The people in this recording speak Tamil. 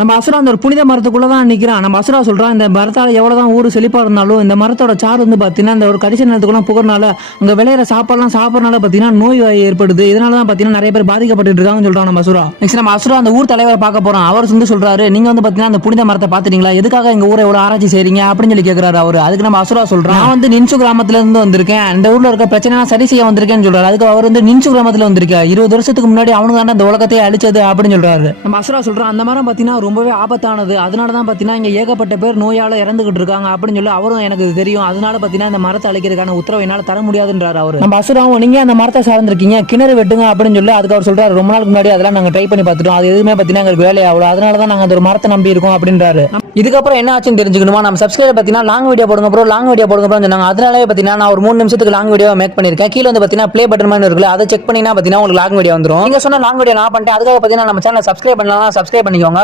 நம்ம அசுரா அந்த ஒரு புனித மரத்துக்குள்ள தான் நிற்கிறான். நம்ம அசுரா சொல்றான், இந்த மரத்தால் எவ்வளோதான் ஊர் செழிப்பாக இருந்தாலும் இந்த மரத்தோட சாறு வந்து பார்த்தீங்கன்னா இந்த ஒரு கடிச நேரத்துக்குள்ள புகறனால அங்கே விளையிற சாப்பாடுலாம் சாப்பிட்றனால பார்த்தீங்கன்னா நோய் ஏற்படுது. இதனால தான் பார்த்தீங்கன்னா நிறைய பேர் பாதிக்கப்பட்டு இருக்காங்கன்னு சொல்றான் நம்ம அசுரா. நெக்ஸ்ட் நம்ம அசுரா அந்த ஊர் தலைவரை பார்க்க போறோம். அவர் வந்து சொல்றாரு, நீங்க வந்து பார்த்தீங்கன்னா அந்த புனித மரத்தை பார்த்துட்டீங்களா, எதுக்காக எங்க ஊரை எவ்வளோ ஆராய்ச்சி செய்றீங்க அப்படின்னு சொல்லி கேட்கிறாரு அவரு. அதுக்கு நம்ம அசுரா சொல்றான், நான் வந்து நின்சு கிராமத்துல இருந்து வந்திருக்கேன், இந்த ஊர்ல இருக்க பிரச்சனை சரி செய்ய வந்திருக்கேன்னு சொல்றாரு. அதுக்கு அவர் வந்து நின்சு கிராமத்துல வந்திருக்காரு, 20 வருஷத்துக்கு முன்னாடி அவனுக்கு தான் இந்த உலகத்தையே அழிச்சது அப்படின்னு சொல்றாரு. நம்ம அசுரா சொல்றான், அந்த மரம் பார்த்தீங்கன்னா ரொம்பவே ஆபத்தானது, அதனால தான் பார்த்தீங்கன்னா இங்க ஏகப்பட்ட பேர் நோயால இறந்துகிட்டு இருக்காங்க அப்படின்னு சொல்லி அவரும் எனக்கு தெரியும், அதனால பார்த்தீங்கன்னா இந்த மரத்தை அழிக்கிறதுக்கான உத்தரவை என்னால தர முடியாதுன்றாரு அவரு. நம்ம அசுராவும், நீங்க அந்த மரத்தை சார்ந்திருக்கீங்க, கிணறு வெட்டுங்க அப்படின்னு சொல்லி அதுக்கு அவர் சொல்றாரு, ரொம்ப நாளுக்கு முன்னாடி அதெல்லாம் நாங்க ட்ரை பண்ணி பார்த்துட்டோம், அது எதுவுமே பார்த்தீங்கன்னா எங்களுக்கு வேலையாகல, அதனால தான் நாங்க அந்த ஒரு மரத்தை நம்பி இருக்கோம் அப்படின்றாரு. இதுக்கப்புறம் என்ன ஆச்சுன்னு தெரிஞ்சுக்கணுமா, நம்ம சப்ஸ்கிரைபர் பார்த்தீங்கன்னா லாங் வீடியோ போடுங்க ப்ரோ, லாங் வீடியோ போடுங்க ப்ரோ சொன்னாங்க. அதனாலே பார்த்தீங்கன்னா நான் ஒரு 3 நிமிஷத்துக்கு லாங் வீடியோ மேக் பண்ணிருக்கேன். கீழே வந்து பார்த்தீங்கன்னா ப்ளே பட்டன் மாதிரி இருக்குல்ல, அதை செக் பண்ணினா பார்த்தீங்கன்னா உங்களுக்கு லாங் வீடியோ வந்துரும். நீங்க சொன்ன லாங் வீடியோ நான் பண்ணிட்டேன், அதுக்காக பார்த்தீங்கன்னா நம்ம சேனலை சப்ஸ்கிரைப் பண்ணலாம், சப்ஸ்கிரைப் பண்ணிக்கோங்க.